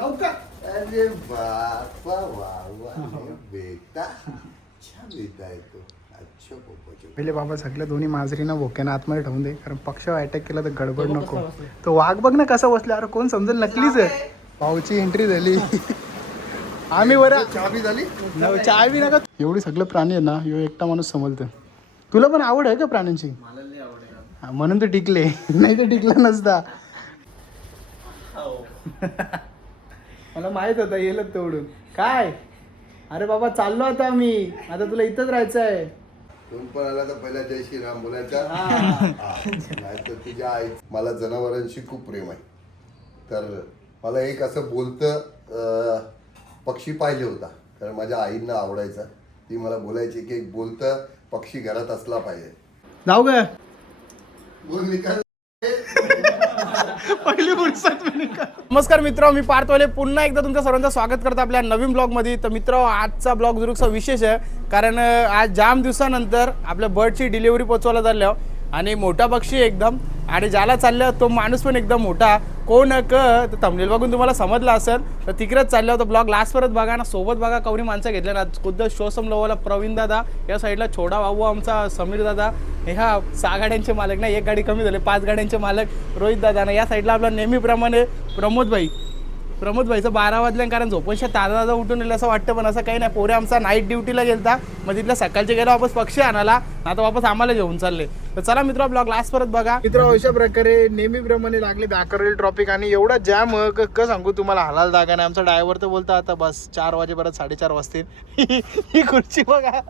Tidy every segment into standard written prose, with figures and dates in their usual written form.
लवकर. अरे बापा वा बेटा छान लिहिता येतो. अच्छा पोपोचे पहिले बाबा सगळ्या दोन्ही मांजरीना भोक्यानं आतमध्ये ठेवून दे, कारण पक्ष अटॅक केला तर गडबड नको. तो वाघ बघ ना कसा बसला, अरे कोण समजेल नकलीच आहे. भाऊची एंट्री झाली. आम्ही बरं चहा बी झाली. चहा बी नका. एवढी सगळे प्राणी आहे ना, ह्यो एकटा माणूस समजतं. तुला पण आवड आहे का प्राण्यांची? म्हणून तर टिकले, नाही तर टिकला नसता. मला माहित होता येईल तेवढून. काय अरे बाबा चाललो आता मी, आता तुला इथंच राहायचं आहे. कोण पण आला तर पहिला जय श्रीराम बोलायचा. नाही तर तुझ्या आई. मला जनावरांशी खूप प्रेम आहे, तर मला एक असं बोलतं पक्षी पाहिजे होता, कारण माझ्या आईंना आवडायचा. ती मला बोलायची की एक बोलतं पक्षी घरात असला पाहिजे. जाऊ ग बोल निकाल. पहिली फुरसत. नमस्कार मित्र, मी पार्थवाले पुन्हा एकदा तुमचं सर्वांचं स्वागत करतो आपल्या नवीन ब्लॉगमध्ये. तर मित्र, आजचा ब्लॉग जरूरचा विशेष आहे, कारण आज जाम दिवसानंतर आपल्या बर्डची डिलिव्हरी पोचवायला चालल्या आणि मोठा पक्षी एकदम, आणि ज्याला चाललं तो माणूस पण एकदम मोठा. कोण तर थंबनेल बघून तुम्हाला समजलं असेल. तर तिकडेच चाललं होतं. ब्लॉग लास्ट परत बघा ना. सोबत बघा कवरी माणसं घेतल्या ना. खुद्द शोसम लोवाला प्रवीण दादा, या साईडला छोडा बाबू आमचा समीर दादा, ह्या 6 गाड्यांचे मालक ना, 1 गाडी कमी झाले, 5 गाड्यांचे मालक रोहित दादा ना. या साईडला आपला नेहमीप्रमाणे प्रमोद भाईचं 12 वाजल्या, कारण झोपशा ताजा उठून येईल असं वाटतं, पण असं काही नाही. पोरे आमचा नाईट ड्युटीला गेलता, मग तिथल्या सकाळचे गेला वापस पक्षी आणायला, आता वापस आम्हाला घेऊन चालले. तर चला मित्र, ब्लॉग लास्ट परत बघा. मित्र, अशा प्रकारे नेहमीप्रमाणे लागले दाखरलेले ट्रॉफिक, आणि एवढा जॅम का सांगू तुम्हाला, हालाल जागा नाही. आमचा ड्रायव्हर तर बोलता आता बस 4 वाजेपर्यंत 4:30 वाजतील. ही खुर्ची बघा,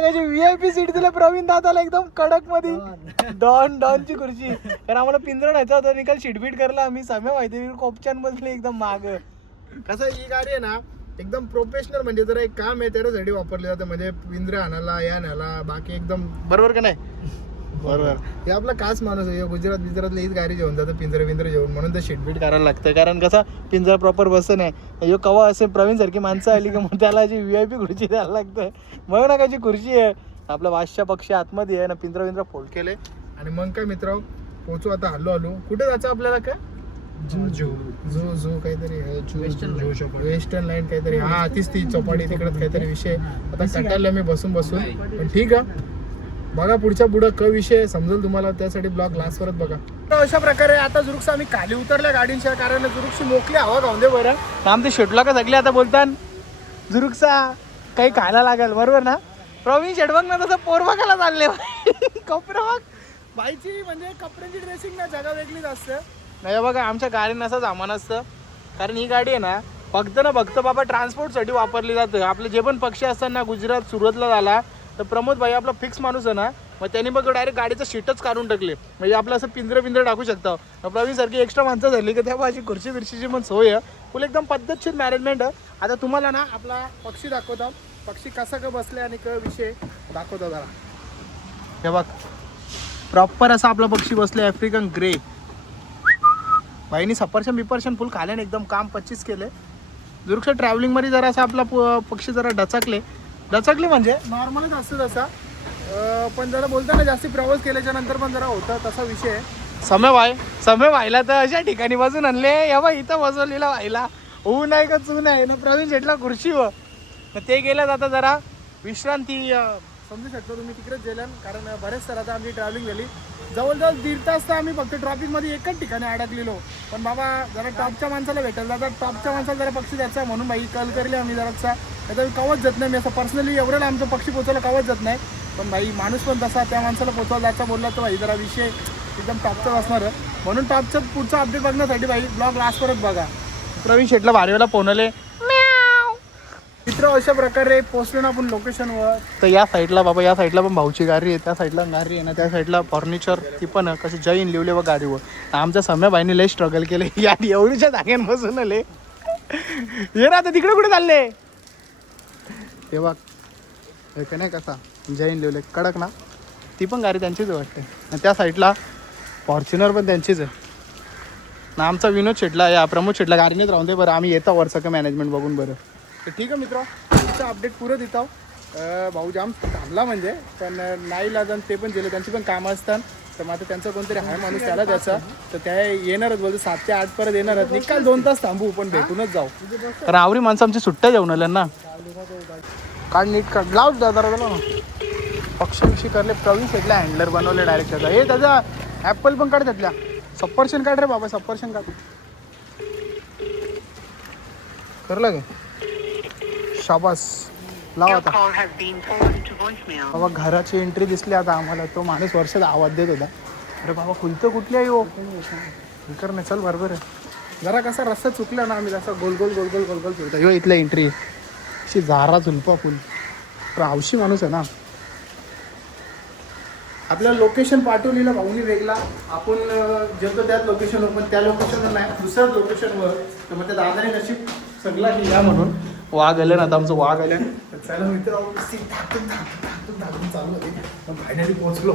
कशी VIP सीट दिली प्रवीण दादाला, एकदम कडक मध्ये डॉनची खुर्ची. कारण आम्हाला पिंजरा न्यायचा होता, निकाल शिटबीट करला आम्ही. समय माहिती कोपच्यान बसले एकदम माग. कसं ही गाडी आहे ना एकदम प्रोफेशनल, म्हणजे जरा एक काम आहे त्याच्यासाठी वापरले जातं, म्हणजे पिंजरा आणायला या न्याला, बाकी एकदम बरोबर का नाही. बरोबर, हे आपला खास माणूस आहे. गुजरातला हीच गाडी जेवण जातं, पिंजरा जेवण, म्हणून तर शिटबीट करायला लागतं, कारण कसा पिंजरा प्रॉपर बसत नाही. हे कवा असे प्रवीण सारखी माणसं आली की मग त्याला अशी VIP खुर्ची द्यायला लागतं. मग ना कशी खुर्ची आहे आपला वाशच्या पक्षी आतमध्ये आहे ना, पिंजरा फोल्ड केले. आणि मग काय मित्र, पोचू आता. हल्लो कुठे जायचं आपल्याला, काय झू काहीतरी वेस्टर्न लाईन काहीतरी, हा तीच चौपाटी तिकडे काहीतरी विषय. आता कटाळले मी बसून पण ठीक आहे, बघा पुढं क विषय समजेल तुम्हाला, त्यासाठी ब्लॉग लास्ट परत बघा. तर अशा प्रकारे आता जुरुकसा आम्ही खाली उतरल्या गाडींच्या, कारण जुरुकशी मोकली हवा खाऊन दे बरं. आमचे शेटला का सगळे आता बोलतात जुरुकसा काही खायला लागेल, बरोबर ना. प्रवीण शेट बघ ना तसं पोर बघायला चालले. कपडे बघ बाईची, म्हणजे कपड्यांची ड्रेसिंग ना जगा वेगळीच असते. नाही बघा, आमच्या गाडीनं असं सामान असतं, कारण ही गाडी आहे ना फक्त बाबा ट्रान्सपोर्टसाठी वापरली जातं. आपले जे पण पक्षी असतात ना, गुजरात सुरतला झाला तर प्रमोद भाई आपला फिक्स माणूस आहे ना, मग त्यांनी बघ डायरेक्ट गाडीचं शीटच काढून टाकले, म्हणजे आपलं असं पिंजरं टाकू शकता. प्रवीण सारखी एक्स्ट्रा माणसं झाली की तेव्हा अशी खुर्ची बिर्शीची पण सोय आहे. फुल एकदम पद्धतशीर मॅनेजमेंट आहे. आता तुम्हाला ना आपला पक्षी दाखवतो, पक्षी कसा का बसले आणि क विषय दाखवतो जरा. हे बघ, प्रॉपर असा आपला पक्षी बसले, आफ्रिकन ग्रे. बाईनी सफरचंद फुल खाल्याने एकदम काम 25 केले. जुरुकशा ट्रॅव्हलिंगमध्ये जरा असा आपला पक्षी जरा डचकले म्हणजे नॉर्मलच असतं तसा, पण जरा बोलताना जास्ती प्रवास केल्याच्या नंतर पण जरा होता तसा विषय. समय व्हायला तर अशा ठिकाणी बसून आणले, या बा इथं बसवलेला व्हायला ऊन आहे का चून आहे ना, प्रवीण शेटला खुर्चीवर ते गेलं. आता जरा विश्रांती समजू शकतो तुम्ही, तिकडेच गेल्या, कारण बरेच सर आता आमची ट्रॅव्हलिंग झाली. जवळजवळ 1.5 तास तर आम्ही फक्त ट्रॉफिकमध्ये एकच ठिकाणी अडकलेलो. पण बाबा जरा टॉपच्या माणसाला भेटायला जातात, टॉपच्या माणसाला जरा पक्षी द्यायचा म्हणून बाई कल करली आम्ही जरासा. त्याचा कवच जात नाही, मी असं पर्सनली एवढं आमचं पक्षी पोचायला कवच जात नाही, पण बाई माणूस पण तसा, त्या माणसाला पोचवायला जायचा बोलला तर बाई जरा विषय एकदम टॉपचाच असणार आहे. म्हणून टॉपचं पुढचा अपडेट बघण्यासाठी बाई ब्लॉग लास्ट परत बघा. प्रवीण शेटला भारीवाला पोहणले मित्र. अशा प्रकारे पोहोचलो ना आपण लोकेशनवर. तर या साईडला बाबा, या साईडला पण भाऊची गाडी आहे, त्या साईडला गाडी आहे ना, त्या साईडला फर्निचर ती पण कशी जैन लिवले व गाडीवर. आमच्या सम्याबाईने लय स्ट्रगल केले, या एवढीच्या जाग्यान बसून आले. ये ना आता तिकडे कुठे चालले, हे बघ हे नाही कसा जैन लिवले कडक ना, ती पण गाडी त्यांचीच वाटते. आणि त्या साईडला फॉर्च्युनर पण त्यांचीच आहे ना. आमचा विनोद शेटला, या प्रमोद शेटला गाडीनेच राहून दे बरं, आम्ही येतो वर सगळं मॅनेजमेंट बघून बरं. तर ठीक आहे मित्र, तुमचं अपडेट पुरं देतो. भाऊ जाम थांबला म्हणजे, पण नाही लागन ते पण गेले, त्यांची पण कामं असतात. तर मग आता त्यांचा कोणतरी आहे माणूस त्याला द्यायचा, तर त्या येणारच बोलतो 7 ते 8 परत येणारच. निकाल 2 तास थांबू पण भेटूनच जाऊ, कारण आवरी माणसं आमची सुट्ट्या जेवण आल्या ना. काढ नीट काढ, लाव दादा ना पक्षी करले. प्रवीण शेटला हँडलर बनवले डायरेक्ट त्याचा. हे त्याचा ॲपल पण काढ त्यातल्या. सफरचंद काढ रे बाबा, सफरचंद काढ. करलं का शाबास, लाव आता बाबा. घराची एंट्री दिसली आता आम्हाला. तो माणूस वर्षात आवाज देत होता. अरे बाबा खुलतं कुठली आहे हो, कर नाही. चल बरोबर आहे. जरा कसा रस्ता चुकला ना आम्ही तसा गोल गोल गोल गोल गोल गोल फिरतो. यो इथल्या एंट्री अशी झारा झुलपा फुल. हौशी माणूस आहे ना. आपल्याला लोकेशन पाठवलेलं भाऊनी वेगळा, आपण जेवतो त्याच लोकेशनवर, पण त्या लोकेशनवर नाही दुसऱ्याच लोकेशनवर. तर मग त्या दादाने नशीब सगळा केला म्हणून वाघ आले ना. आता आमचं वाघ आल्या. तर चला मित्र चालू होते. फायनली पोहोचलो.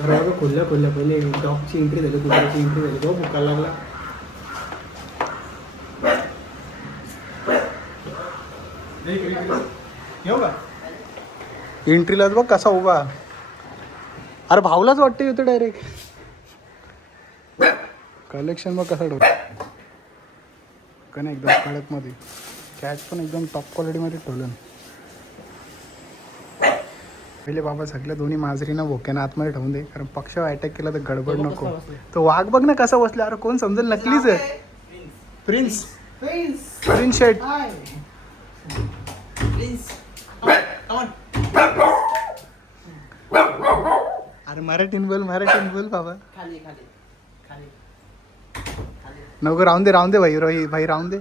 बरोबर खोलल्या पहिले डॉगची एंट्री झाली, कुत्र्याची एंट्री झाली. तो भुकायला लागला. येऊ का एंट्रीलाच बघ कसा उभा. अरे भाऊलाच वाटतं येतो डायरेक्ट. कलेक्शन बघ कसा ठेवतो का नाही, एकदम कडकमध्ये. कॅच पण एकदम टॉप क्वालिटीमध्ये ठेवलं. पहिले बाबा सगळ्या दोन्ही मांजरीना भोक्यानं आतमध्ये ठेवून दे, कारण पक्ष अटॅक केला तर गडबड नको. तो वाघ बघ ना कसा बसला. अरे कोण समजेल नकलीच आहे. प्रिन्स प्रिन्स शेट. अरे मराठीन बोल बाबा. नको राहून दे भाई राहून दे.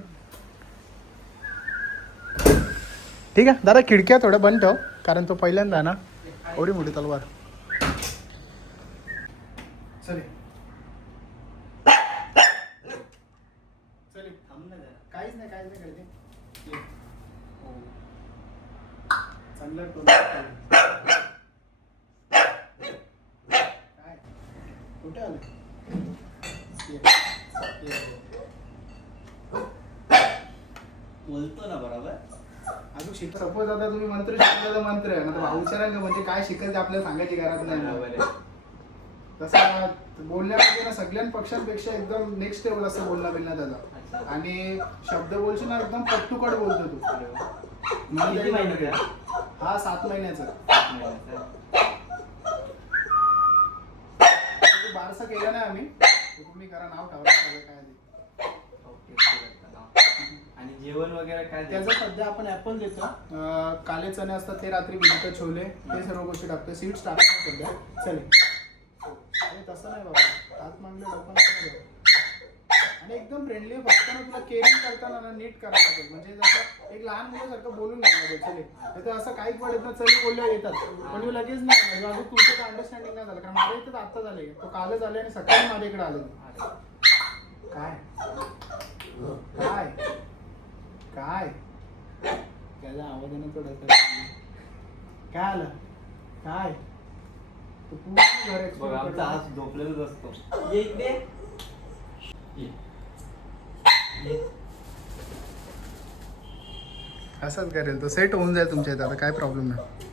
ठीक आहे दादा, खिडक्या थोड्या बंद ठेव, कारण तो पहिल्यांदा ना एवढी मोठी तलवार. चले काहीच नाही करते. चांगलं कुठे आलं बोलतो ना बरोबर. अजून शिक. सपोज आता तुम्ही मंत्र शिकलेला मंत्र आहे ना, तर भाऊचारा म्हणजे काय शिकायचं आपल्याला सांगायची गरज नाही. तसं बोलण्यामध्ये ना सगळ्या पक्षांपेक्षा एकदम नेक्स्ट लेवल असं बोलणं बिलणं त्याचा. आणि शब्द बोलशील ना एकदम कट्टुकट बोलतो तू. हा 7 महिन्याचा. बारसं केलं नाही आम्ही, तुम्ही करा नाव ठेवलं काय. आणि जेवण वगैरे काय त्याचं सध्या आपण ॲपल देतो. काले चणे असतात ते रात्री भिजत छोले, ते सर्व गोष्टी टाकतो. सीड्स टाकतो सध्या. चले तसं नाही बाबा, हात मागले लोकांना. आणि एकदम फ्रेंडली. फक्त ना तुला केअरिंग करताना ना नीट करायला लागेल. म्हणजे जसं एक लहान मुलासारखं बोलून घ्यायला चले. तर असं काहीच पडत ना, चल बोलल्या येतात पण मी लगेच नाही. म्हणजे अजून तुमचं तर अंडरस्टँडिंग नाही झालं, कारण माझ्या इथं आत्ता झाले. तो कालच आले आणि सकाळी माझ्या इकडे आलं. काय काय काय त्याचा आवाज आहे ना थोडासा. काय आलं काय बघ, आमचा हात झोपलेलाच असतो. ये इकडे. असंच करेल तो. सेट होऊन जाईल तुमच्या इथं. आता काय प्रॉब्लेम नाही.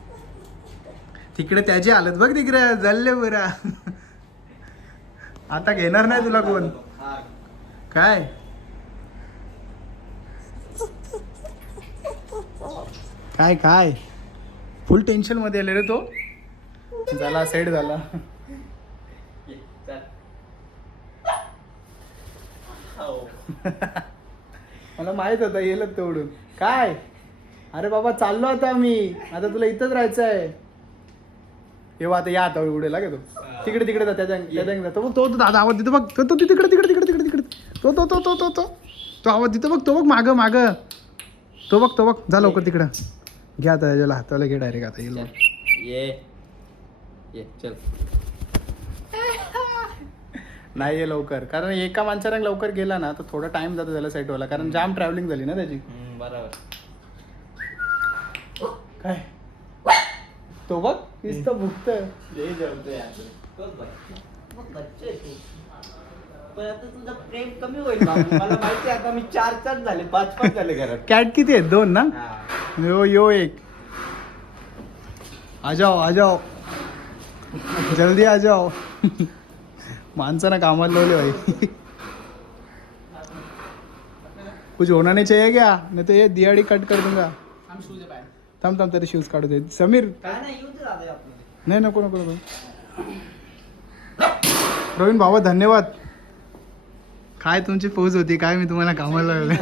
तिकडे त्याची हालत बघ, तिकडे जल्ले बरा. आता घेणार नाही तुला कोण. काय काय काय फुल टेन्शन मध्ये आले रे तो. झाला सेट झाला. मला माहित होता येईल तेवढून. काय अरे बाबा चाललो आता मी. आता तुला इथंच राहायचं आहे. येवा आता या आता उडेल का तो. तिकडे तिकडे त्याच्या तो दादा आवाज देतो बघ. तो तिकडे तिकडे तिकडे तिकडे तिकडे तो आवाज देतो बघ. तो बघ माग तो बघ जा लवकर तिकडं. घ्या आता त्याला हाताला घे डायरेक्ट. आता येईल ये चल. नाही ये लवकर, कारण एका माणसाने लवकर गेला ना तर थोडा टाइम जातो त्याला सेट व्हायला, कारण जाम ट्रॅव्हलिंग झाली ना त्याची. बरोबर. काय तो बघ नुसतं भुकत. पण आता तुझं प्रेम कमी होईल बाबू. मला माहिती आहे आता मी 4 झाले 5 झाले घरात. कॅट किती आहेत 2 ना हा. यो एक आ जाओ जल्दी आ जाओ. माणसानं कामाला लावले भाई. कुछ होना नहीं चाहिए क्या नहीं तो ये दिहाड़ी कट कर दूंगा. थांब तरी शूज काढू दे समीर. काय नाही येऊ दे दादा आपल्याला. नाही नको प्रवीण भावा धन्यवाद. काय तुमची फौज होती काय मी तुम्हाला कामाला लावलं.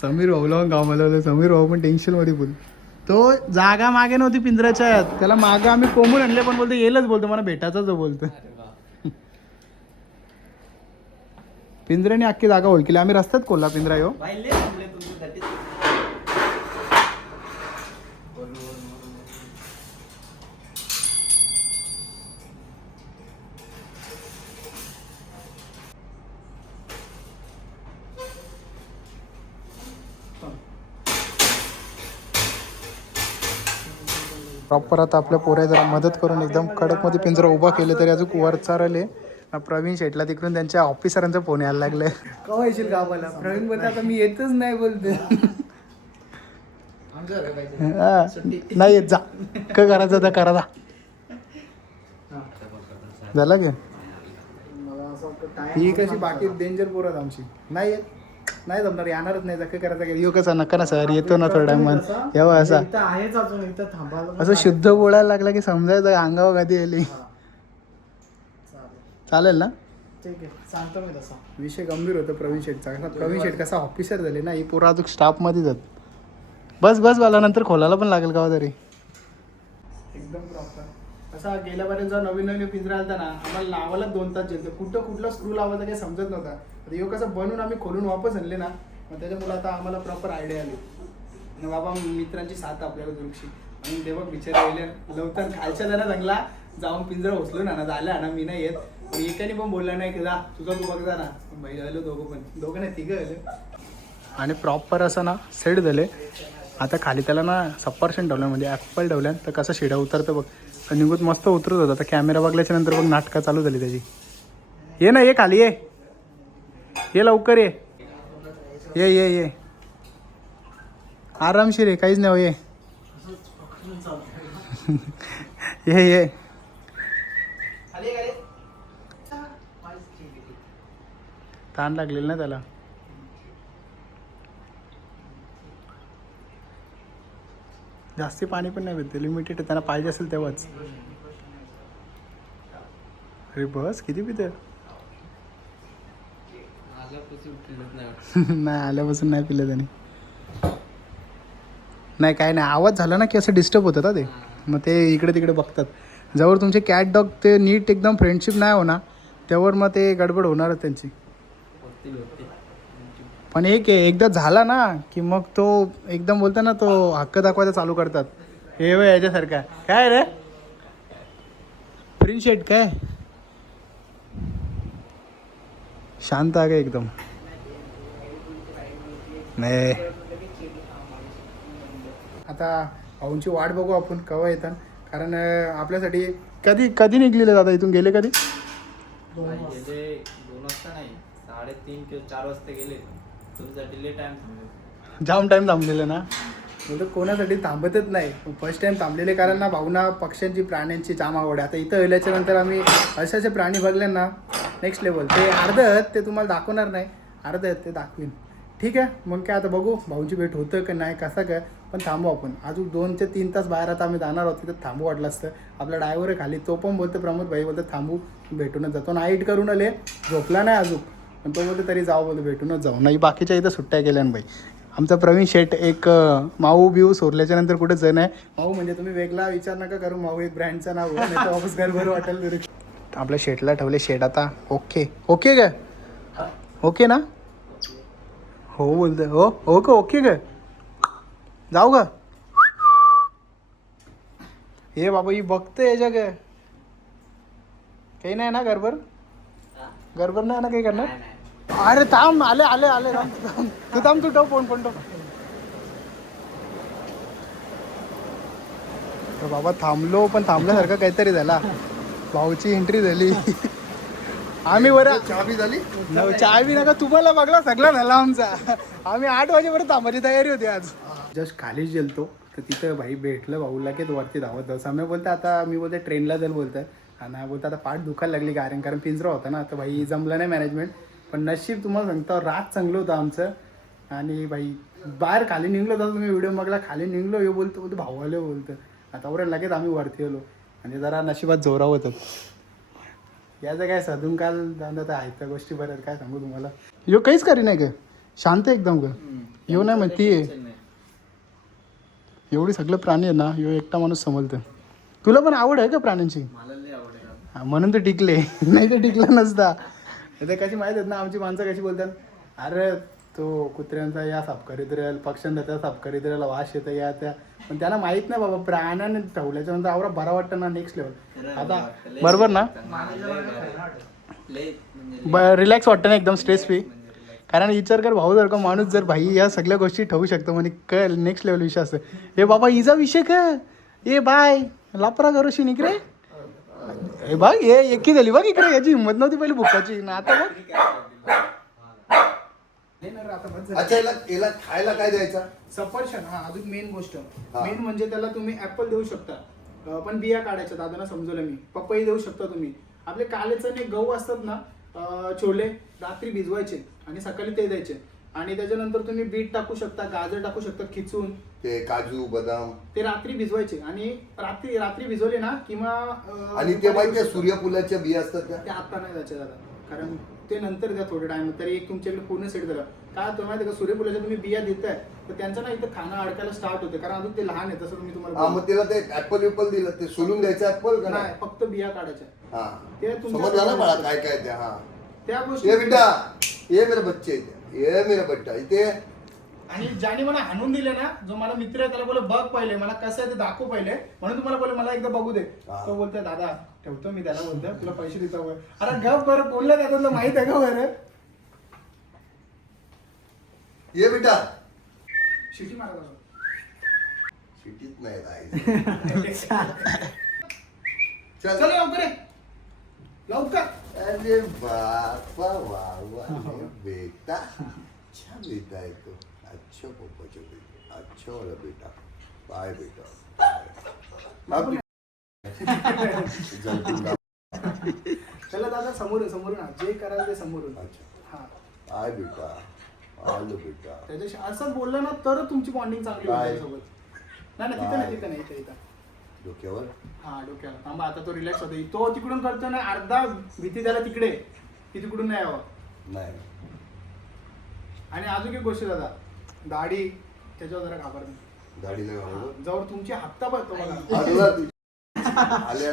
समीर भाऊ लावून कामाला लावलं. समीर भाऊ पण टेन्शन मध्ये बोल. तो जागा मागे नव्हती पिंजऱ्याच्या आत. त्याला मागे आम्ही कोंबून आणले पण बोलतो येईलच बोलतो मला भेटायचं जो बोलतो. अरे वा. पिंजऱ्याने अख्खी जागा ओळखली. आम्ही रस्त्यात कोल्हा पिंजरा येऊ. भाई लय थांबले तुमच्यासाठी. प्रॉपर आता आपल्या पोऱ्या जरा मदत करून एकदम कडकमध्ये पिंजरा उभा केले तरी अजून वर चालले. प्रवीण शेटला तिकडून त्यांच्या ऑफिसरांचा फोन यायला लागलाय. कवा येशील गावाला. प्रवीण बोलते आता मी येतच नाही बोलते. नाही येत जा काय करायचं तर करा. झाला की ही कशी बाकी डेंजर पोरत आमची. नाही येत नाही जमणार येणारच नाही. काय करायचं येऊ कसा नका ना सर येतो ना थोडा टाइम येवा असा आहेच अजून इथं थांबायला. असं शुद्ध बोलायला लागला की समजायचं अंगावर कधी आली. चालेल ना. ठीक आहे सांगतो मी तसा. विषय गंभीर होतं प्रवीण शेटचा. कसा प्रवीण शेट कसा ऑफिसर झाले ना ही पोरं अजून स्टाफमध्ये जात. बस वाला नंतर खोलायला पण लागेल का तरी. एकदम प्रॉपर असा गेल्या पर्यंत जेव्हा नवीन पिंजरा आलता ना आम्हाला लावायला 2 तास जेलतं. कुठला स्क्रू लावायचा काही समजत नव्हता. आता ह्यो कसं बनवून आम्ही खोलून वापस आणले ना मग त्याच्यामुळे आता आम्हाला प्रॉपर आयडिया आली. आणि बाबा मित्रांची साथ आपल्याला दुरुक्षी आणि ते बघ बिचारे गेले लवकर खालच्या जरा जंगला जाऊन पिंजरा उचलून आणा झाला ना मी नाही येत. पण एकाने पण बोलला नाही की जा तुझा तू बघ जा ना. बाई झालं दोघं नाही 3 आले आणि प्रॉपर असं ना सेट झाले. आता खाली त्याला ना सफरचंद ठेवलं म्हणजे ॲपल ठेवल्या तर कसं शिडा उतरतं बघ. निघून मस्त उतरत होता. आता कॅमेरा बघल्याच्या नंतर बघ नाटकं चालू झाली त्याची. ये ना ये खाली ये लवकर ये आरामशीर आहे काहीच नाही. ये ताण लागलेलं ना त्याला. जास्ती पाणी पण नाही भेटते लिमिटेड आहे. त्यांना पाहिजे असेल तेव्हाच. अरे बस किती पिते. नाही आल्यापासून नाही पिलं त्याने. नाही काय नाही आवाज झाला ना की असं डिस्टर्ब होतं ना ते. मग ते इकडे तिकडे बघतात. जवळ तुमचे कॅट डॉग ते नीट एकदम फ्रेंडशिप नाही होणार त्यावर मग ते गडबड होणारच त्यांची. पण एकदा झाला ना की मग तो एकदम बोलता ना तो हक्क दाखवायचा चालू करतात. हे वय याच्यासारखा काय रे प्रिन्स शेट काय शांत आहे का एकदम. नाही आता भाऊंची वाट बघू आपण केव्हा येतात. कारण आपल्यासाठी कधी निघलेले दादा इथून गेले कधी. 2 वाजता नाही 3:30 किंवा 4 वाजता गेले. तुमच्यासाठी लय टाइम थांबले. जाम टाइम थांबलेलं ना. म्हणजे कोणासाठी थांबतच नाही. फर्स्ट टाइम थांबलेले कारण ना भाऊना पक्ष्यांची प्राण्यांची जाम आवड आहे. आता इथं आल्याच्या नंतर आम्ही अशाचे प्राणी बघले ना नेक्स्ट लेवल. ते अर्धत ते तुम्हाला दाखवणार नाही अर्धत ते दाखवीन. ठीक आहे मग काय आता बघू भाऊची भेट होतं का नाही कसं काय. पण थांबू आपण अजून 2 ते 3 तास बाहेर आता आम्ही जाणार आहोत. तिथं थांबू वाटलं असतं. आपला ड्रायव्हर आहे खाली तो पण बोलतो प्रमोद भाई बोलतो थांबू भेटूनच जातो. नाईट करून आले झोपला नाही अजून पण तो बोलतो तरी जाऊ बोलतो भेटूनच जाऊ. नाही बाकीच्या इथं सुट्ट्या केल्या ना बाई. आमचा प्रवीण शेट एक माऊ बिऊ सोडल्याच्या नंतर कुठे जण आहे. माऊ म्हणजे तुम्ही वेगळा विचार नका करू. माऊ एक ब्रँडचं नाव नाही तर ऑफिस घर बरं वाटेल. आपल्या शेटला ठेवले शेट आता ओके काय ओके ना हो बोलतोय हो का ओके काय जाऊ का. हे बाबा ही बघते याच्या काय काही नाही ना गडबड नाही ना काही करणार. अरे थांब आले थांब तू फोन बाबा थांबलो पण थांबल्यासारखं काहीतरी झाला. भाऊची एंट्री झाली. आम्ही बरं चहा बी झाली. चहा बी नका तुम्हाला बघला सगळा झाला आमचा. आम्ही 8 वाजेपर्यंत थांबायची तयारी होती आज. जस्ट खालीच गेलतो तर तिथं भाई भेटलं भाऊला की वरती धावत समय बोलतं आता मी बोलते ट्रेनला जाईल बोलतं आणि बोलतं आता पाठ दुखायला लागली कारण पिंजरा होता ना तर भाई जमलं नाही मॅनेजमेंट. पण नशीब तुम्हाला सांगतो रात चांगलं होतं आमचं. आणि भाई बाहेर खाली निघलो तर तुम्ही व्हिडिओ बघला खाली निघलो हे बोलतो भाऊ आले बोलतं आता बरं लगेच आम्ही वरती आलो आणि जरा नशिबात जोरा होतं. याचं काय साधून काल दादा आहे त्या गोष्टी बऱ्याच काय सांगू तुम्हाला. यो काहीच करी नाही का शांत एकदम का येऊ नाही माहिती आहे एवढी सगळे प्राणी आहे ना यो एकटा माणूस समजतं. तुला पण आवड आहे का प्राण्यांची. मला लय आवडेल म्हणून तर टिकले नाही तर टिकला नसता. ते कशी माहीत आहेत ना आमची माणसं कशी बोलतात अरे तो कुत्र्यांचा या साफ करीत राहील पक्ष्यांचा त्या साफ करीत राहिला वास येतं या त्या. पण त्यांना माहित नाही बाबा प्राण्याने ठेवल्याच्या नंतर आवडा बरा वाटतं ना नेक्स्ट लेवल. आता बरोबर ना रिलॅक्स वाटतं ना एकदम स्ट्रेस फ्री. कारण विचार कर भाऊ जर का माणूस जर भाई या सगळ्या गोष्टी ठेवू शकतो म्हणजे कळ नेक्स्ट लेवल विषय असतं. हे बाबा हिचा विषय का ए बाय लापरा करूशी इकडे हे बघ हे एकी झाली बघ इकडे याची हिंमत नव्हती पहिली बुक्काची ना आता बघ. अच्छा याला खायला काय द्यायचा. सफरचंद हा अजून मेन गोष्ट मेन म्हणजे त्याला तुम्ही ऍपल देऊ शकता पण बिया काढायच्या दादांना समजवलं मी. पपई देऊ शकता तुम्ही. आपले काले चणे गहू असतात ना छोले रात्री भिजवायचे आणि सकाळी ते द्यायचे आणि त्याच्यानंतर तुम्ही बीट टाकू शकता गाजर टाकू शकता खिचून ते काजू बदाम ते रात्री भिजवायचे आणि रात्री भिजवले ना किंवा आणि ते माहिती सूर्यफुलाच्या बिया असतात त्या ते आता नाही जायचे दादा कारण ते नंतर द्या थोडे टाइम तरी एक तुमच्याकडे पूर्ण सेट झालं. काय तुम्ही माहिती का सूर्यफुलाच्या तुम्ही बिया देताय तर त्यांचं ना इथं खाणं अडकायला स्टार्ट होते कारण अजून ते लहान आहे तसं तुम्ही तुम्हाला मग त्याला ते ऍपल विपल दिलं ते सोलून द्यायचं ऍपल का नाही फक्त बिया काढायच्या. हा ते समज झाला मला काय काय त्या. हा त्या गोष्टी ये बेटा ये मेरा बच्चे ये मेरा बट्टा इथे. आणि ज्याने मला आणून दिले ना जो मला मित्र आहे त्याला बोल बघ पहिले मला कसं आहे ते दाखव पहिले म्हणून तुम्हाला बोल मला एकदा बघू दे. तो बोलतोय दादा ठेवतो मी त्याला बोलतोय तुला पैसे देतो. अरे गप बरं बोललं का तुला माहित आहे का बरं. ये बेटा शिटी मारा शिटीत नाही राहायचं. चल लवकर ये. लवकर अरे बापा वा बेटा अच्छा बेटा है तो अच्छा पप्पाचा बेटा अच्छा वाला बेटा बाय बेटा चला दादा समोरून जे कराल ते समोरून. अच्छा हा आय बेटा आलो बेटा त्याच्याशी असं बोललं ना तर तुमची बॉन्डिंग चांगली होईल सोबत. नाही तिथं नाही इथं डोक्यावर. हा डोक्याला थांबा आता तो रिलॅक्स होतो. तो तिकडून करतो ना अर्धा भीती त्याला तिकडे की तिकडून नाही यावं. नाही आणि अजून एक गोष्ट दादा दाढी त्याच्यावर जरा घाबर गाडीला जवळ तुमची हप्ता भरतो बघा आले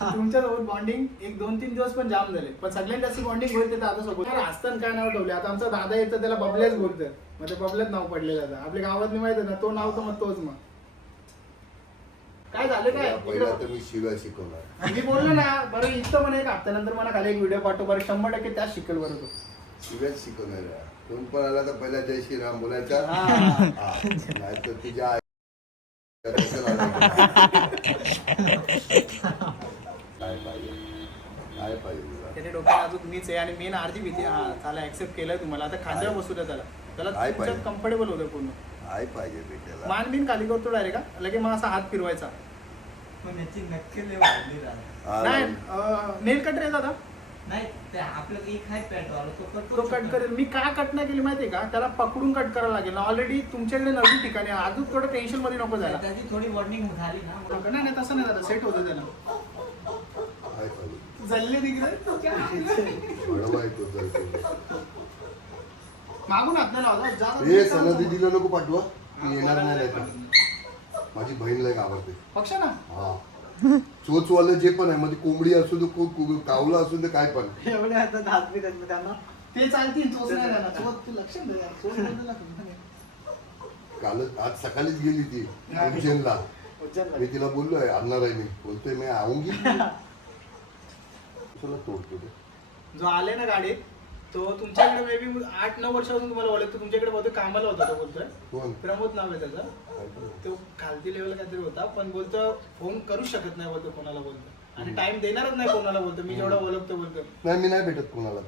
तुमच्या सोबत बॉन्डिंग एक 2-3 दिवस पण जाम झाले पण सगळ्यांत जास्त बॉन्डिंग होईल ते दादा सोबत. असताना काय नाव ठेवले आता आमचा दादा येतं त्याला बबल्याच बोलतं मग ते बबल्याच नाव पडलेलं दादा आपल्या गावात माहित आहे ना तो नाव तर मग तोच. मग काय झालं काय पहिला तर मी शिव्या शिकवणार. मी बोललो ना बरं इथं म्हणा एक हप्त्यानंतर मला खाली एक व्हिडिओ पाठव बरं 100% त्याच शिकेल बरं तो. शिव्याच शिकवणार. कोण पण आला तर पहिला जय श्रीराम बोलायचा नाही तर तुझ्या आई काय पाहिजे त्याच्या डोक्यात अजून मीच आहे आणि मेन अर्धी भीती हा त्याला ऍक्सेप्ट केलंय तुम्हाला आता खांद्यावर बसू द्या त्याला तुमच्यात कम्फर्टेबल होतं पूर्ण. काय पाहिजे बेट्याला मान बिन खाली करतो डायरेक्ट का लगे मग असा हात फिरवायचा. नाही नेल कटर आहे दादा तो कट करेल. मी का कट नाही केली माहितीये का त्याला पकडून कट करायला लागेल ना ऑलरेडी तुमच्याकडे नवीन ठिकाणी अजून थोडं टेन्शन मध्ये नको जायला. त्याची थोडी वॉर्निंग झाली ना. नाही तसं नाही दादा सेट होतं त्याला काय पाहिजे जल्ले मागून हात नाही लावला. हे सनदीदीला नको पाठवा मी येणार नाही माझी बहीण लय आवडते पक्ष ना हा चोचवालं जे पण आहे म्हणजे कोंबडी असू दे कावला असू दे काय पण एवढे आता हात बी देत त्यांना ते चालतील चोच नाही जाणार. चोच तू लक्ष दे यार. चोच बद्दल कालच आज सकाळीच गेली ती उज्जैनला. मी तिला बोललोय आणणार आहे मी बोलतोय मी आऊंगी तोडतो जो आले ना गाडीत तो तुमच्याकडे मे बी 8-9 वर्षापासून तुम्हाला ओळखतो तुमच्याकडे बहुतेक कामाला होता तो बोलतोय. कोण प्रमोद नाव आहे त्याचं. तो खालती लेवल काहीतरी होता पण बोलतो फोन करूच शकत नाही बोलतो कोणाला बोलतो आणि टाइम देणारच नाही कोणाला बोलतो मी जेवढा ओळखतो बोलतो. नाही मी नाही भेटत कोणाला.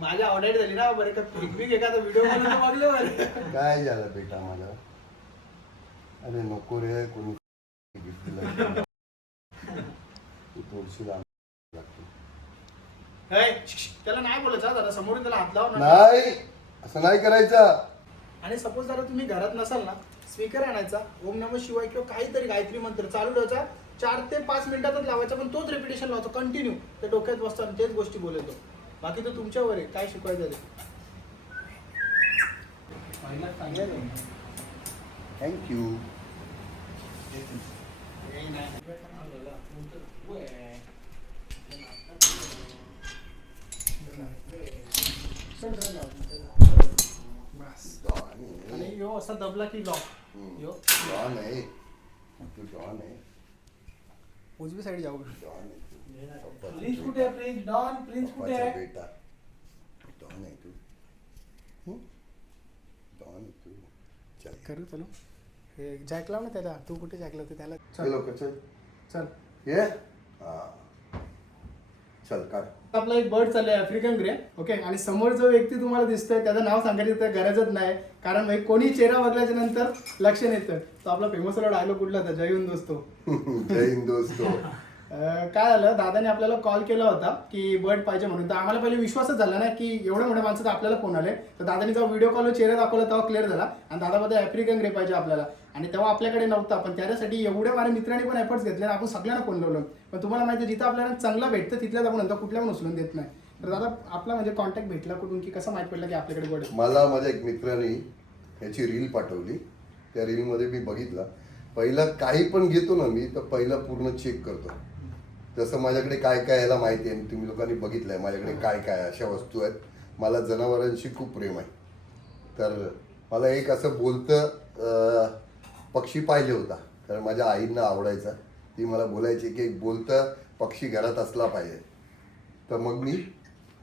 माझी ऑर्डर झाली ना बरं का पिकनिक एखादा व्हिडिओ बनवून बघले बरं. काय झालं बेटा मला. अरे नको रे कोणी gift दिलं. तू थोडीशी लांब लागते. त्याला नाही बोलायचं दादा समोरून त्याला हात लाव ना. नाही असं नाही करायचं. आणि सपोज जरा तुम्ही घरात नसाल ना स्पीकर आणायचा ओम नमः शिवाय किंवा काहीतरी गायत्री मंत्र चालू ठेवायचा 4 ते 5 मिनिटातच लावायचा पण तोच रेपिटेशन लावतो कंटिन्यू ते डोक्यात बसतो आणि तेच गोष्टी बोलतो. बाकी तो तुमच्यावर आहे काय शिकवायचं ते. थँक्यू. आणि यो असा दबला की लॉक यो डॉन आहे तू. डॉन आहे. उजवी साईड जाऊ. डॉन आहे तू. प्रिन्स कुठे आहे प्रिन्स डॉन प्रिन्स कुठे पप्पाचा आहे. बेटा. डॉन आहे तू. डॉन आहे तू. चल करू चलो हे जॅक लाव ना त्याला. तू कुठे जॅक लावते त्याला. चलो चल चल ये. हा चल काढ. आपला एक बर्ड चाललाय आफ्रिकन ग्रे ओके. आणि समोर जो व्यक्ती तुम्हाला दिसतोय त्याचं नाव सांगायची तर गरजच नाही कारण भाई कोणी चेहरा बघल्याच्या नंतर लक्षण येतं. तो आपला फेमस डायलॉग कुठला होता जय हिंद दोस्तो. जय हिंद दोस्तो. काय झालं दादाने आपल्याला कॉल केला होता की बर्ड पाहिजे म्हणून. तर आम्हाला पहिले विश्वासच झाला ना की एवढ्या मोठ्या माणसाचा आपल्याला फोन आले. तर दादाने जेव्हा व्हिडिओ कॉल चेहरा दाखवला तेव्हा क्लिअर झाला आणि दादामध्ये आफ्रिकन ग्रे पाहिजे आपल्याला. आणि तेव्हा आपल्याकडे नव्हता पण त्यासाठी एवढ्या माझ्या मित्रांनी पण एफर्ट्स घेतले आपण सगळ्यांना फोन लावलं. पण तुम्हाला माहिती जिथं आपल्याला चांगला भेटतं तिथल्याच आपण नंतर कुठल्या पण उचलून देत नाही. तर दादा आपला म्हणजे कॉन्टॅक्ट भेटला कुठून की कसं माहित पडलं की आपल्याकडे बर्ड. मला माझ्या एक मित्राने ह्याची रील पाठवली. त्या रीलमध्ये मी बघितलं. पहिलं काही पण घेतो ना मी तर पहिलं पूर्ण चेक करतो. जसं माझ्याकडे काय काय याला माहिती आहे तुम्ही लोकांनी बघितलंय माझ्याकडे काय काय अशा वस्तू आहेत. मला जनावरांशी खूप प्रेम आहे. तर मला एक असं बोलतं पक्षी पाहिजे होता कारण माझ्या आईंना आवडायचा. ती मला बोलायची की एक बोलतं पक्षी घरात असला पाहिजे. तर मग मी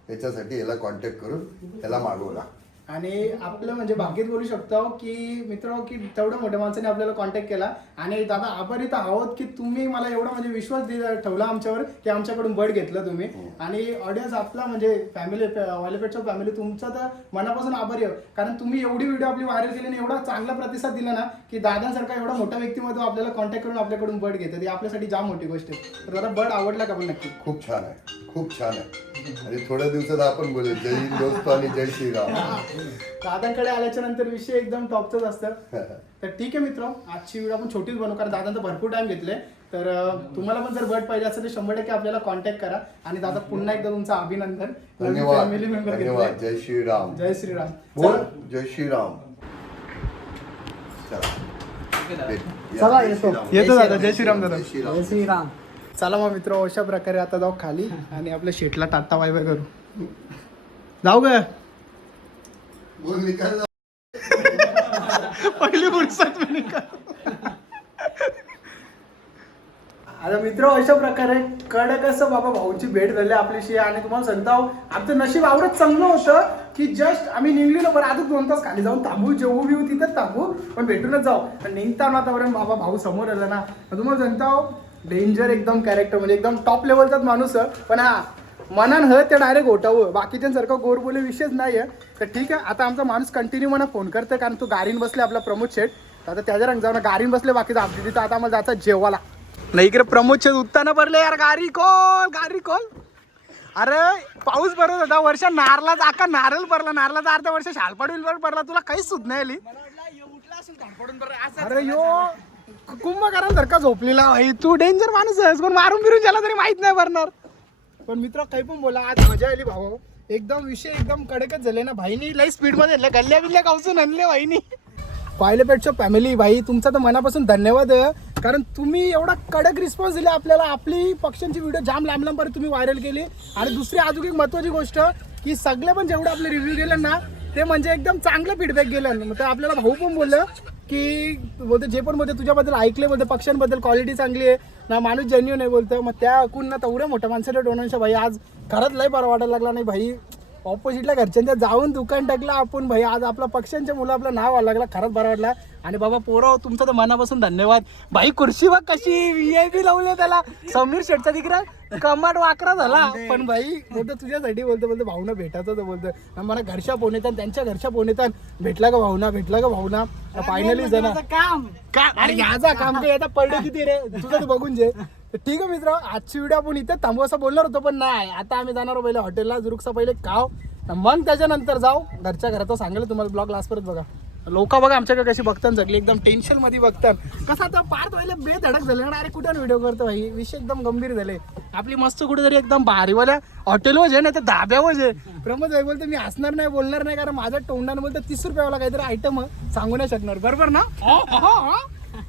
याच्यासाठी याला कॉन्टॅक्ट करून याला मागवला. आणि आपलं म्हणजे भाग्यच बोलू शकतो की मित्र की तेवढ्या मोठ्या माणसाने आपल्याला कॉन्टॅक्ट केला. आणि दादा आभारी तर आहोत की तुम्ही मला एवढा म्हणजे विश्वास ठेवला आमच्यावर की आमच्याकडून बर्ड घेतलं तुम्ही. आणि ऑडियन्स आपला म्हणजे फॅमिली वायलेपेटच्या फॅमिली तुमचा तर मनापासून आभारी आहे कारण तुम्ही एवढी व्हिडिओ आपली व्हायरल केली आणि एवढा चांगला प्रतिसाद दिला ना की दादांसारखा एवढा मोठा व्यक्तिमत्व आपल्याला कॉन्टॅक्ट करून आपल्याकडून बर्ड घेतात. ही आपल्यासाठी जाम मोठी गोष्ट आहे. तर दादा बर्ड आवडला का पण नक्की. खूप छान आहे खूप छान आहे. आणि थोड्या दिवसात आपण बोलू जय हिंद दोस्त आणि जय श्रीराम. दादांकडे आल्याच्या नंतर विषय एकदम टॉपचाच असतं. तर ठीक आहे मित्र आजची व्हिडिओ आपण छोटीच बनवू कारण दादांचं भरपूर टाइम घेतले. तर तुम्हाला पण जर बर्ड पाहिजे असेल तर 100% आपल्याला कॉन्टॅक्ट करा. आणि दादा पुन्हा एकदा तुमचं अभिनंदन. धन्यवाद फॅमिली मेंबर धन्यवाद. जय श्रीराम. जय श्रीराम. बोल जय श्रीराम. चला येतो दादा. जय श्रीराम दादा. जय श्रीराम. जय श्रीराम. चला मग मित्र अशा प्रकारे आता जाऊ खाली आणि आपल्या शेटला टाटा बाय बाय करू. जाऊ ग बोल निकाल. पहिली फुरसत मी निकाल. आता मित्र अशा प्रकारे कडक असं बाबा भाऊची भेट झाली आपल्याशी. आणि तुम्हाला सांगता आमचं नशीब आवडत चांगलं होतं की जस्ट आम्ही निघलेलो बरं आता 2 तास खाली जाऊन थांबू जेवू बिवू तिथंच थांबू पण भेटूनच जाऊ. पण निघताना आतापर्यंत बाबा भाऊ समोर आला ना तुम्हाला सांगता डेंजर एकदम कॅरेक्टर म्हणजे एकदम टॉप लेवलचाच माणूस आहे. पण हा मनान ह ते डायरेक्ट ओटावं बाकीच्यांसारखं गोर बोले विषयच नाही आहे. तर ठीक आहे आता आमचा माणूस कंटिन्यू मला फोन करतोय कारण तो गाडीन बसले आपला प्रमोद शेठ. आता त्याच्या रंग जाऊन गाडीन बसले बाकीचा अपडेट तिथं आता आम्हाला जायचं जेवायला. नाही इकडे प्रमोद शेठ उत्ताना भरले यार गाडी कॉल. अरे पाऊस भरत होता वर्षा नारला आका नारळ भरला नारळाचा अर्धा वर्ष शालपाडून भरला तुला काहीच सुद्धा नाही आली. अरे यो कुंभकरांसारखा झोपलेला भाई तू डेंजर माणूस आहेस. कोण मारून बिरून झाला तरी माहित नाही भरणार. पण मित्र काही पण बोला आज मजा आली भाऊ. एकदम विषय एकदम कडकच झाले ना भाईनी लई स्पीड मध्ये गल्ल्या बिल्ल्या कावसून आणले भाईनी. पायलेपेटच्या फॅमिली भाई तुमचा तर मनापासून धन्यवाद कारण तुम्ही एवढा कडक रिस्पॉन्स दिला आपल्याला. आपली पक्ष्यांची व्हिडिओ जाम लांब लांबपर्यंत तुम्ही व्हायरल केली. आणि दुसरी अजून एक महत्वाची गोष्ट की सगळे पण जेवढे आपले रिव्ह्यू गेले ना ते म्हणजे एकदम चांगलं फीडबॅक गेलं. मग आपल्याला भाऊ पण बोललं की बोलते जे पण बोलते तुझ्याबद्दल ऐकले बोलते पक्ष्यांबद्दल क्वालिटी चांगली आहे ना माणूस जेन्युइन आहे बोलतं. मग त्या ऐकून ना तेवढ्या मोठ्या माणसाच्या डोनांच्या भाई आज घरात लय बरं वाटायला लागला. नाही भाई ऑपोजिटला घरच्यांच्या जाऊन दुकान टाकलं आपण भाई. आज आपला पक्ष्यांच्या मुलं आपलं नाव आलं लागला, खरंच बरं वाटला. आणि बाबा पोरं तुमचं तर मनापासून धन्यवाद भाई. कुर्सी बघ कशी VIP लावली त्याला. समीर शेठचा तिकडे कमाट वाकरा झाला. पण भाई बोलतो तुझ्यासाठी बोलतो भावना भेटायचं तर बोलतो मला घरच्या फोन येतात, त्यांच्या घरच्या फोन येतात, भेटला का भावना. फायनली जण काम अरे याचा काम काय आता पडलं किती रे तुझं तू बघून जे. तर ठीक आहे मित्र, आजची व्हिडिओ आपण इथे थांबू असं बोलणार होतो, पण नाही. आता आम्ही जाणार पहिले हॉटेलला जुरुकचा पहिले खाव, मग त्याच्यानंतर जाऊ घरच्या घरात. सांगेल तुम्हाला ब्लॉग लास्ट परत बघा. लोक बघा आमच्याकडे कशी बघतात सगळी एकदम टेन्शन मध्ये बघतात. कसं आता पार्थ व्हायला बेधडक झाले ना. अरे कुठे व्हिडिओ करतो भाई, विषय एकदम गंभीर झाले. आपली मस्त कुठेतरी एकदम भारीवाल्या हॉटेलवर जे नाही तर धाब्यावर जे. प्रमोद भाई बोलतो मी हसणार नाही बोलणार नाही, कारण माझ्या तोंडाने बोलतो 30 रुपयावाला काहीतरी आयटम सांगू नाही शकणार. बरोबर ना.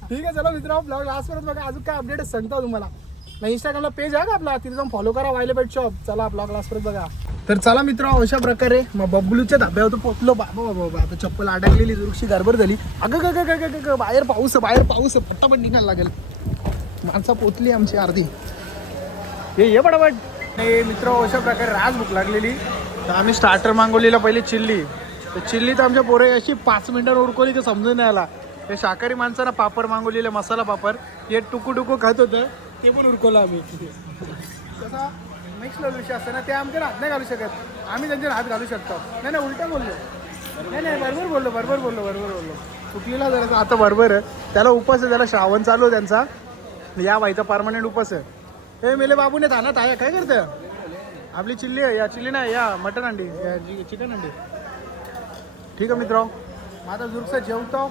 ठीक आहे चला मित्र, ब्लॉग लास्ट परत बघा. अजून काय अपडेट सांगतो तुम्हाला. नाही इंस्टाग्रामला पेज आहे का आपला, तिथे जाऊन फॉलो करा वायले पेट शॉप. चला ब्लॉग लास्ट परत बघा. तर चला मित्र, अशा प्रकारे मग बबलूच्या धाब्यावर पोहोचलो. बाबा आता चप्पल अडकलेली जुरुकशी गडबड झाली. अगं बाहेर पाऊस फटाफट निघायला लागेल. माणसं पोचली आमची अर्धी. ये पटापट. हे मित्र अशा प्रकारे राज भूक लागलेली, तर आम्ही स्टार्टर मागवलेला पहिले चिल्ली. तर चिल्ली तर आमच्या पोरे अशी 5 मिनिटांवर उरकवली तर समजून नाही आला. ते शाकाहारी माणसाला पापड मागवलेले, मसाला पापड, हे टुकू खात होतं, ते पण उरकवलं आम्ही. तसा मिक्स विषय असतं ना, ते आमच्या हात नाही घालू शकत, आम्ही त्यांच्या हात घालू शकतो. नाही उलटा बोललो. नाही बरोबर बोललो. चुकलेला जरा आता बरोबर आहे. त्याला उपास आहे, त्याला श्रावण चालू आहे त्यांचा. या बाईचा परमनंट उपास आहे. हे मेले बाबूने थानात आहे. काय करतं आपली चिल्ली आहे, या चिल्ली नाही या मटन अंडी, चिकन अंडी. ठीक आहे मित्र, माझा जुरुकसा जेवतो,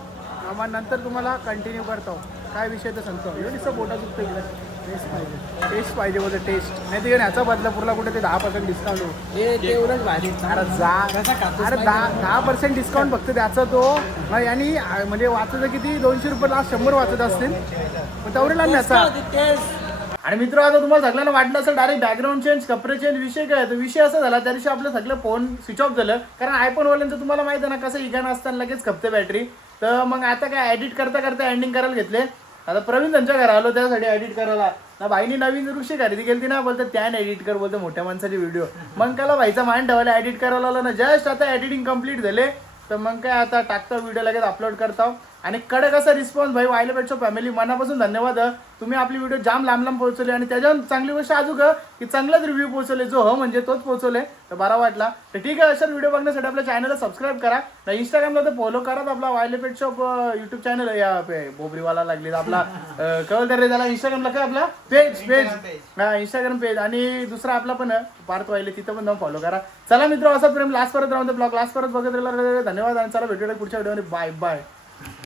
मग नंतर तुम्हाला कंटिन्यू करतो. काय विषय तर सांगतो. एवढीच बोटा चुकतो गेलं. टेस्ट पाहिजे बोलते, टेस्ट नाही ते ह्याचा बदलापूरला कुठे ते 10% डिस्काउंट हो. तेवढंच भारी. अरे 10% डिस्काउंट फक्त द्याचा तो. आणि म्हणजे वाचत किती 200 रुपये लास्ट 100 वाचत असतील, पण तेवढे लांब न्याचा. आणि मित्र आता तुम्हाला सगळ्यांना वाटलं असेल डायरेक्ट बॅकग्राऊंड चेंज, कपडे चेंज, विषय काय. तर विषय असा झाला त्या दिवशी आपलं सगळं फोन स्विच ऑफ झालं, कारण आयफोन वाल्यांचं तुम्हाला माहिती आहे ना कसं इगाण असताना लगेच खपते बॅटरी. तर मग आता काय एडिट करता एंडिंग करायला घेतले. आता प्रवीण त्यांच्या घरा आलो त्यासाठी एडिट करायला. ना भाईनी नवीन जुरुकशी खरेदी केली ना, बोलतो त्याने एडिट कर, बोलतो मोठ्या माणसाचे व्हिडिओ. मग त्याला भाईचा माइंड ठेवायला एडिट करायला आला ना. जस्ट आता एडिटिंग कम्प्लीट झाले, तर मग काय आता टाकतो व्हिडिओ, लगेच अपलोड करतो. आणि कडक असा रिस्पॉन्स भाई. वायले पेटच्या फॅमिली मनापासून धन्यवाद. तुम्ही आपली व्हिडिओ जाम लांब पोहोचवले, आणि त्याच्यावर चांगली गोष्ट अजून की चांगलाच रिव्ह्यू पोहोचवले, जो म्हणजे तोच पोहोचवले, तर बरा वाटला. तर ठीक आहे, अशा व्हिडिओ बघण्यासाठी आपल्या चॅनलला सबस्क्राईब करा. इंस्टाग्रामला तर फॉलो करा आपला वायले पेट शॉप युट्यूब चॅनल. या बोबरीवाला लागली आपला कळलं रे त्याला. इंस्टाग्रामला काय आपला पेज हा इंस्टाग्राम पेज, आणि दुसरा आपला पण पार्थ वायले, तिथं पण जाऊन फॉलो करा. चला मित्र, असा प्रेम लास्ट परत राहून ब्लॉग लास्ट परत बघत राहिला. धन्यवाद, आणि चला भेटूया पुढच्या व्हिडिओमध्ये. बाय.